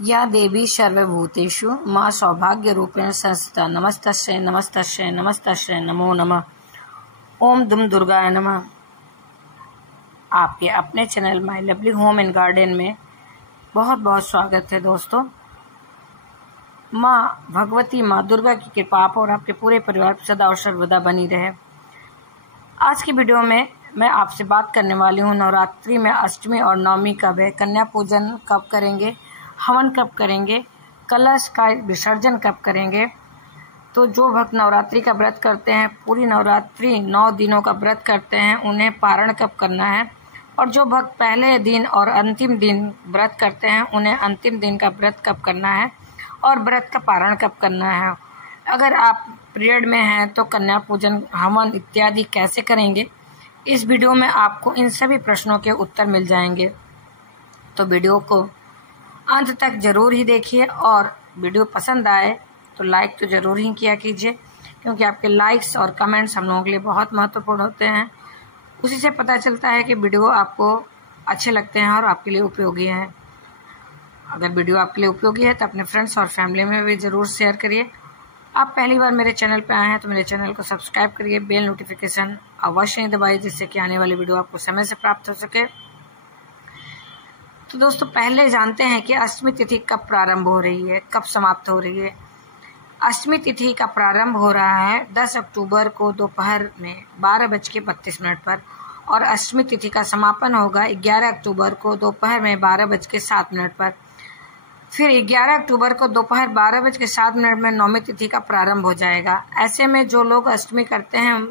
या देवी सर्वभूतेषु माँ सौभाग्य रूपेण संस्थिता नमस्तस्यै नमस्तस्यै नमस्तस्यै नमो नमः। ओम दुम दुर्गाय नमः। आपके अपने channel my lovely home and garden में बहुत बहुत स्वागत है दोस्तों। माँ भगवती माँ दुर्गा की कृपा आप और आपके पूरे परिवार पर सदा और सर्वदा बनी रहे। आज की वीडियो में मैं आपसे बात करने वाली हूँ नवरात्रि में अष्टमी और नवमी कब है, कन्या पूजन कब करेंगे, हवन कब करेंगे, कलश का विसर्जन कब करेंगे। तो जो भक्त नवरात्रि का व्रत करते हैं, पूरी नवरात्रि 9 दिनों का व्रत करते हैं, उन्हें पारण कब करना है, और जो भक्त पहले दिन और अंतिम दिन व्रत करते हैं, उन्हें अंतिम दिन का व्रत कब करना है और व्रत का पारण कब करना है। अगर आप पीरियड में हैं तो कन्या पूजन, हवन इत्यादि कैसे करेंगे, इस वीडियो में आपको इन सभी प्रश्नों के उत्तर मिल जाएंगे। तो वीडियो को अंत तक जरूर ही देखिए और वीडियो पसंद आए तो लाइक तो जरूर ही किया कीजिए, क्योंकि आपके लाइक्स और कमेंट्स हम लोगों के लिए बहुत महत्वपूर्ण होते हैं। उसी से पता चलता है कि वीडियो आपको अच्छे लगते हैं और आपके लिए उपयोगी हैं। अगर वीडियो आपके लिए उपयोगी है तो अपने फ्रेंड्स और फैमिली में भी ज़रूर शेयर करिए। आप पहली बार मेरे चैनल पर आए हैं तो मेरे चैनल को सब्सक्राइब करिए, बेल नोटिफिकेशन अवश्य ही दबाइए, जिससे कि आने वाली वीडियो आपको समय से प्राप्त हो सके। तो दोस्तों, पहले जानते हैं कि अष्टमी तिथि कब प्रारंभ हो रही है, कब समाप्त हो रही है। अष्टमी तिथि का प्रारंभ हो रहा है 10 अक्टूबर को दोपहर में 12:32 पर और अष्टमी तिथि का समापन होगा 11 अक्टूबर को दोपहर में 12:07 पर। फिर 11 अक्टूबर को दोपहर 12:07 में नवमी तिथि का प्रारंभ हो जाएगा। ऐसे में जो लोग अष्टमी करते हैं,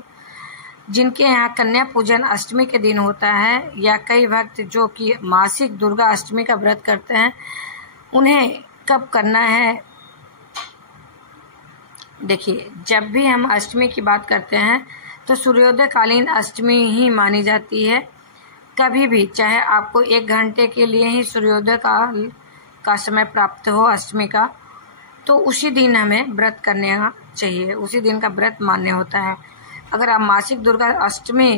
जिनके यहाँ कन्या पूजन अष्टमी के दिन होता है, या कई भक्त जो कि मासिक दुर्गा अष्टमी का व्रत करते हैं, उन्हें कब करना है। देखिए, जब भी हम अष्टमी की बात करते हैं तो सूर्योदय कालीन अष्टमी ही मानी जाती है। कभी भी, चाहे आपको 1 घंटे के लिए ही सूर्योदय का समय प्राप्त हो अष्टमी का, तो उसी दिन हमें व्रत करने चाहिए, उसी दिन का व्रत मान्य होता है। अगर आप मासिक दुर्गा अष्टमी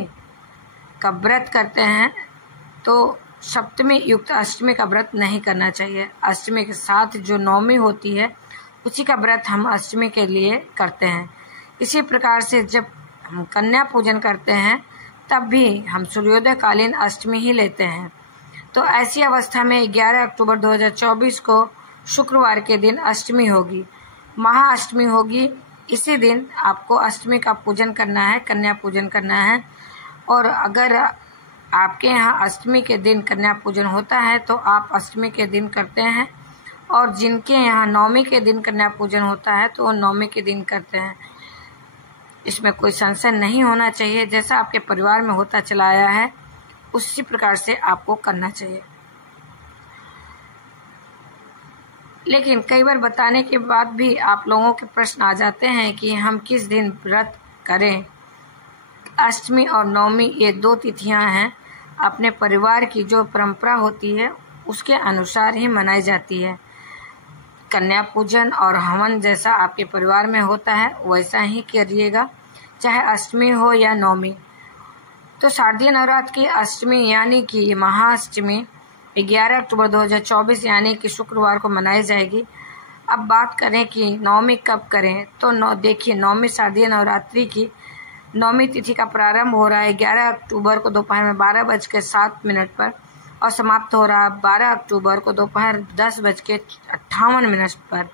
का व्रत करते हैं तो सप्तमी युक्त अष्टमी का व्रत नहीं करना चाहिए। अष्टमी के साथ जो नवमी होती है उसी का व्रत हम अष्टमी के लिए करते हैं। इसी प्रकार से जब हम कन्या पूजन करते हैं तब भी हम सूर्योदय कालीन अष्टमी ही लेते हैं। तो ऐसी अवस्था में 11 अक्टूबर 2024 को शुक्रवार के दिन अष्टमी होगी, महाअष्टमी होगी। इसी दिन आपको अष्टमी का पूजन करना है, कन्या पूजन करना है। और अगर आपके यहाँ अष्टमी के दिन कन्या पूजन होता है तो आप अष्टमी के दिन करते हैं, और जिनके यहाँ नवमी के दिन कन्या पूजन होता है तो वो नवमी के दिन करते हैं। इसमें कोई संशय नहीं होना चाहिए। जैसा आपके परिवार में होता चला आया है उसी प्रकार से आपको करना चाहिए। लेकिन कई बार बताने के बाद भी आप लोगों के प्रश्न आ जाते हैं कि हम किस दिन व्रत करें। अष्टमी और नवमी ये 2 तिथियां हैं, अपने परिवार की जो परंपरा होती है उसके अनुसार ही मनाई जाती है। कन्या पूजन और हवन जैसा आपके परिवार में होता है वैसा ही करिएगा, चाहे अष्टमी हो या नवमी। तो शारदीय नवरात्र की अष्टमी यानी कि महाअष्टमी 11 अक्टूबर 2024 यानी कि शुक्रवार को मनाई जाएगी। अब बात करें कि नवमी कब करें, तो देखिए, नवमी शारदीय नवरात्रि की नवमी तिथि का प्रारंभ हो रहा है 11 अक्टूबर को दोपहर में 12:07 पर और समाप्त हो रहा है 12 अक्टूबर को दोपहर 10:58 पर।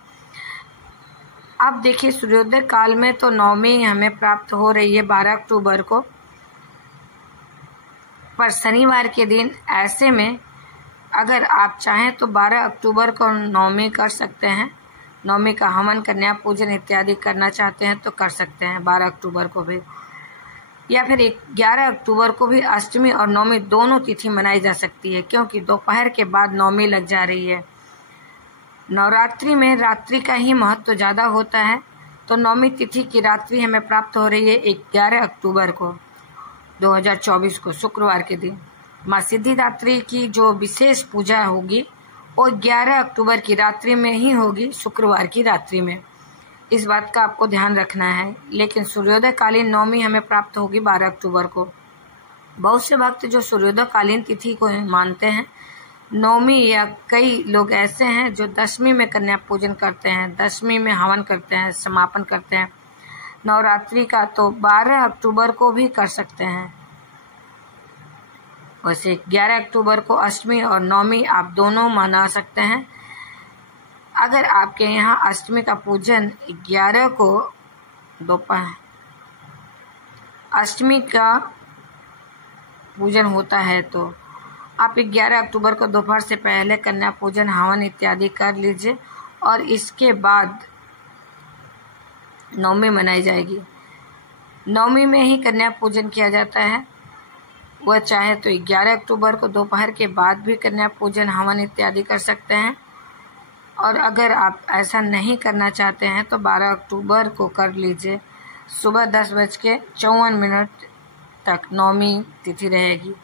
अब देखिए, सूर्योदय काल में तो नवमी हमें प्राप्त हो रही है 12 अक्टूबर को, पर शनिवार के दिन ऐसे में अगर आप चाहें तो 12 अक्टूबर को नवमी कर सकते हैं। नवमी का हवन, कन्या पूजन इत्यादि करना चाहते हैं तो कर सकते हैं 12 अक्टूबर को भी, या फिर 11 अक्टूबर को भी अष्टमी और नवमी दोनों तिथि मनाई जा सकती है, क्योंकि दोपहर के बाद नवमी लग जा रही है। नवरात्रि में रात्रि का ही महत्व ज़्यादा होता है। तो नवमी तिथि की रात्रि हमें प्राप्त हो रही है 11 अक्टूबर को 2024 को शुक्रवार के दिन। माँ सिद्धिदात्री की जो विशेष पूजा होगी वो 11 अक्टूबर की रात्रि में ही होगी, शुक्रवार की रात्रि में। इस बात का आपको ध्यान रखना है। लेकिन सूर्योदय कालीन नवमी हमें प्राप्त होगी 12 अक्टूबर को। बहुत से भक्त जो सूर्योदय कालीन तिथि को मानते हैं नवमी या कई लोग ऐसे हैं जो दशमी में कन्या पूजन करते हैं, दशमी में हवन करते हैं, समापन करते हैं। नवरात्रि का तो 12 अक्टूबर को भी कर सकते हैं। वैसे 11 अक्टूबर को अष्टमी और नवमी आप दोनों मना सकते हैं। अगर आपके यहाँ अष्टमी का पूजन 11 को दोपहर, अष्टमी का पूजन होता है तो आप 11 अक्टूबर को दोपहर से पहले कन्या पूजन, हवन इत्यादि कर लीजिए और इसके बाद नवमी मनाई जाएगी। नवमी में ही कन्या पूजन किया जाता है। वह चाहे तो 11 अक्टूबर को दोपहर के बाद भी कन्या पूजन, हवन इत्यादि कर सकते हैं और अगर आप ऐसा नहीं करना चाहते हैं तो 12 अक्टूबर को कर लीजिए। सुबह 10:54 तक नवमी तिथि रहेगी,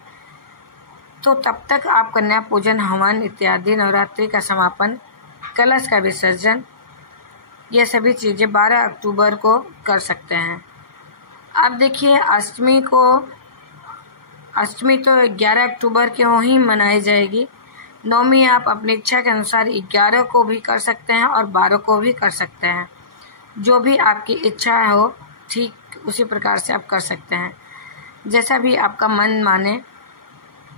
तो तब तक आप कन्या पूजन, हवन इत्यादि, नवरात्रि का समापन, कलश का विसर्जन, ये सभी चीज़ें 12 अक्टूबर को कर सकते हैं। अब देखिए अष्टमी तो 11 अक्टूबर के ही मनाई जाएगी। नवमी आप अपनी इच्छा के अनुसार 11 को भी कर सकते हैं और 12 को भी कर सकते हैं। जो भी आपकी इच्छा हो ठीक उसी प्रकार से आप कर सकते हैं। जैसा भी आपका मन माने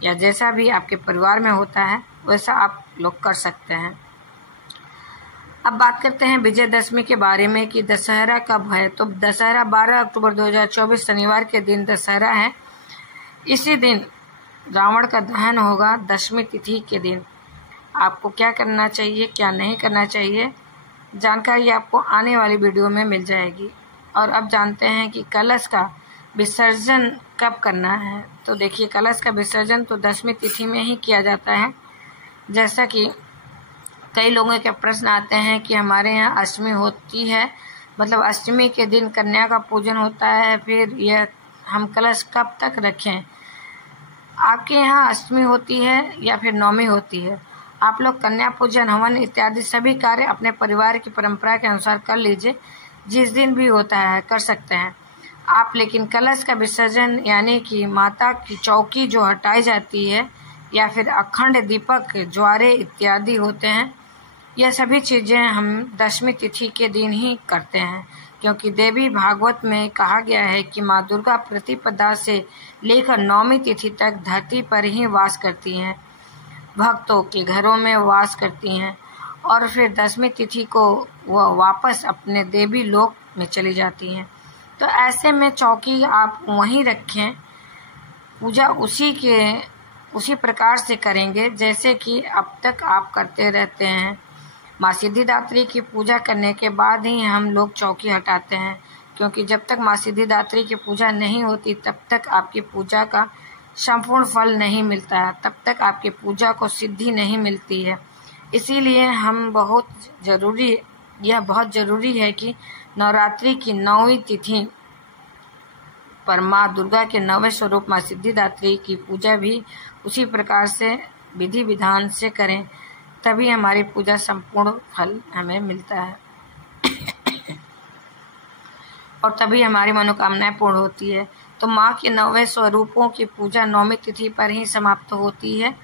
या जैसा भी आपके परिवार में होता है वैसा आप लोग कर सकते हैं। अब बात करते हैं विजयदशमी के बारे में कि दशहरा कब है। तो दशहरा 12 अक्टूबर 2024 शनिवार के दिन दशहरा है। इसी दिन रावण का दहन होगा। दशमी तिथि के दिन आपको क्या करना चाहिए, क्या नहीं करना चाहिए, जानकारी आपको आने वाली वीडियो में मिल जाएगी। और अब जानते हैं कि कलश का विसर्जन कब करना है। तो देखिए, कलश का विसर्जन तो दशमी तिथि में ही किया जाता है। जैसा कि कई लोगों के प्रश्न आते हैं कि हमारे यहाँ अष्टमी होती है, मतलब अष्टमी के दिन कन्या का पूजन होता है, फिर यह हम कलश कब तक रखें। आपके यहाँ अष्टमी होती है या फिर नवमी होती है, आप लोग कन्या पूजन, हवन इत्यादि सभी कार्य अपने परिवार की परंपरा के अनुसार कर लीजिए। जिस दिन भी होता है कर सकते हैं आप, लेकिन कलश का विसर्जन यानी कि माता की चौकी जो हटाई जाती है या फिर अखंड दीपक, ज्वारे इत्यादि होते हैं, यह सभी चीज़ें हम दशमी तिथि के दिन ही करते हैं। क्योंकि देवी भागवत में कहा गया है कि माँ दुर्गा प्रतिपदा से लेकर नवमी तिथि तक धरती पर ही वास करती हैं, भक्तों के घरों में वास करती हैं और फिर दशमी तिथि को वह वापस अपने देवी लोक में चली जाती हैं। तो ऐसे में चौकी आप वहीं रखें, पूजा उसी प्रकार से करेंगे जैसे कि अब तक आप करते रहते हैं। माँ सिद्धिदात्री की पूजा करने के बाद ही हम लोग चौकी हटाते हैं, क्योंकि जब तक माँ सिद्धिदात्री की पूजा नहीं होती तब तक आपकी पूजा का संपूर्ण फल नहीं मिलता है, तब तक आपकी पूजा को सिद्धि नहीं मिलती है। इसीलिए यह बहुत ज़रूरी है कि नवरात्रि की 9वीं तिथि पर माँ दुर्गा के 9वें स्वरूप माँ सिद्धिदात्री की पूजा भी उसी प्रकार से विधि विधान से करें, तभी हमारी पूजा संपूर्ण फल हमें मिलता है और तभी हमारी मनोकामनाएं पूर्ण होती है। तो माँ के 9वें स्वरूपों की पूजा 9वीं तिथि पर ही समाप्त होती है।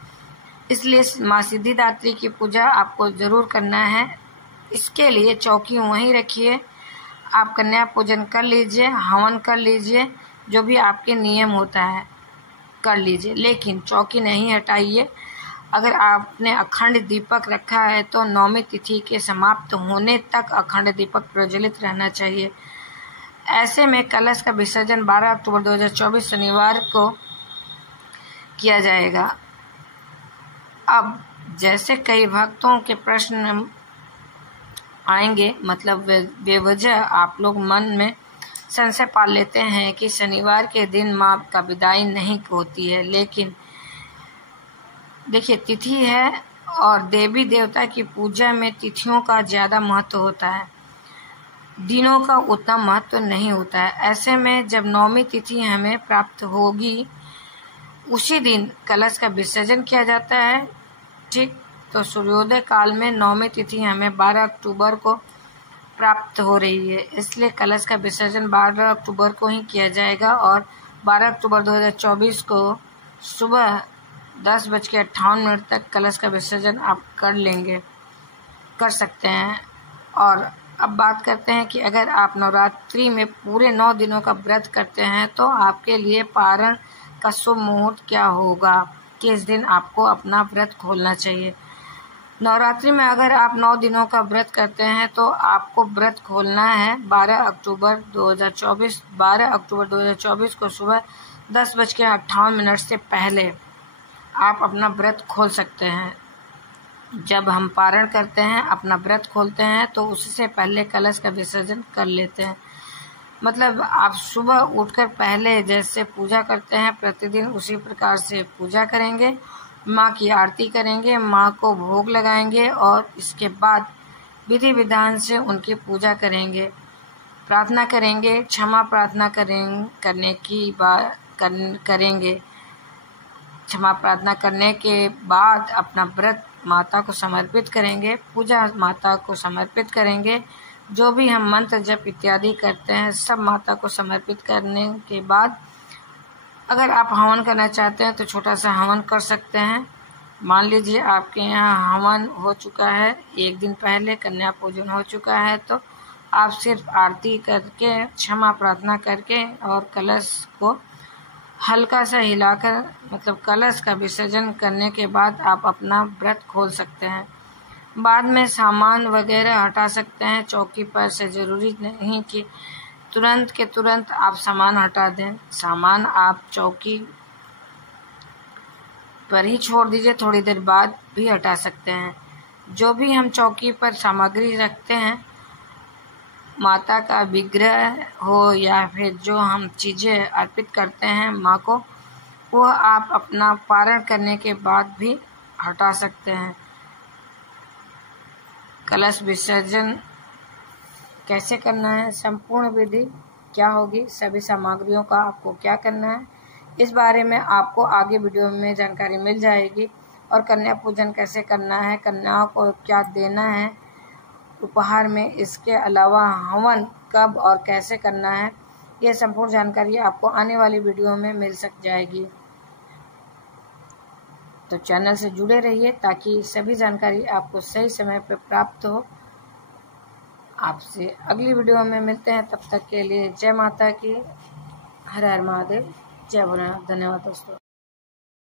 इसलिए माँ सिद्धिदात्री की पूजा आपको जरूर करना है। इसके लिए चौकी वहीं रखिए, आप कन्या पूजन कर लीजिए, हवन कर लीजिए, जो भी आपके नियम होता है कर लीजिए, लेकिन चौकी नहीं हटाइए। अगर आपने अखंड दीपक रखा है तो 9वीं तिथि के समाप्त होने तक अखंड दीपक प्रज्वलित रहना चाहिए। ऐसे में कलश का विसर्जन 12 अक्टूबर 2024 शनिवार को किया जाएगा। अब जैसे कई भक्तों के प्रश्न आएंगे, मतलब बेवजह आप लोग मन में संशय पाल लेते हैं कि शनिवार के दिन माँ का विदाई नहीं होती है। लेकिन देखिए, तिथि है और देवी देवता की पूजा में तिथियों का ज़्यादा महत्व होता है, दिनों का उतना महत्व नहीं होता है। ऐसे में जब 9वीं तिथि हमें प्राप्त होगी उसी दिन कलश का विसर्जन किया जाता है। ठीक, तो सूर्योदय काल में 9वीं तिथि हमें 12 अक्टूबर को प्राप्त हो रही है, इसलिए कलश का विसर्जन 12 अक्टूबर को ही किया जाएगा और 12 अक्टूबर 2024 को सुबह 10:58 तक कलश का विसर्जन आप कर सकते हैं। और अब बात करते हैं कि अगर आप नवरात्रि में पूरे 9 दिनों का व्रत करते हैं तो आपके लिए पारण का शुभ मुहूर्त क्या होगा कि इस दिन आपको अपना व्रत खोलना चाहिए। नवरात्रि में अगर आप 9 दिनों का व्रत करते हैं तो आपको व्रत खोलना है 12 अक्टूबर 2024 को सुबह 10:58 से पहले आप अपना व्रत खोल सकते हैं। जब हम पारण करते हैं, अपना व्रत खोलते हैं, तो उससे पहले कलश का विसर्जन कर लेते हैं। मतलब आप सुबह उठकर पहले जैसे पूजा करते हैं प्रतिदिन, उसी प्रकार से पूजा करेंगे, माँ की आरती करेंगे, माँ को भोग लगाएंगे और इसके बाद विधि विधान से उनकी पूजा करेंगे, प्रार्थना करेंगे, क्षमा प्रार्थना करेंगे। क्षमा प्रार्थना करने के बाद अपना व्रत माता को समर्पित करेंगे, पूजा माता को समर्पित करेंगे। जो भी हम मंत्र जप इत्यादि करते हैं सब माता को समर्पित करने के बाद अगर आप हवन करना चाहते हैं तो छोटा सा हवन कर सकते हैं। मान लीजिए आपके यहाँ हवन हो चुका है, एक दिन पहले कन्या पूजन हो चुका है, तो आप सिर्फ आरती करके, क्षमा प्रार्थना करके और कलश को हल्का सा हिलाकर, मतलब कलश का विसर्जन करने के बाद आप अपना व्रत खोल सकते हैं। बाद में सामान वगैरह हटा सकते हैं चौकी पर से, ज़रूरी नहीं कि तुरंत के तुरंत आप सामान हटा दें। सामान आप चौकी पर ही छोड़ दीजिए, थोड़ी देर बाद भी हटा सकते हैं। जो भी हम चौकी पर सामग्री रखते हैं, माता का विग्रह हो या फिर जो हम चीज़ें अर्पित करते हैं माँ को, वो आप अपना पारण करने के बाद भी हटा सकते हैं। कलश विसर्जन कैसे करना है, संपूर्ण विधि क्या होगी, सभी सामग्रियों का आपको क्या करना है, इस बारे में आपको आगे वीडियो में जानकारी मिल जाएगी। और कन्या पूजन कैसे करना है, कन्याओं को क्या देना है उपहार में, इसके अलावा हवन कब और कैसे करना है, ये संपूर्ण जानकारी आपको आने वाली वीडियो में मिल जाएगी। तो चैनल से जुड़े रहिए ताकि सभी जानकारी आपको सही समय पर प्राप्त हो। आपसे अगली वीडियो में मिलते हैं, तब तक के लिए जय माता की, हर हर महादेव, जय भोलेनाथ। धन्यवाद दोस्तों।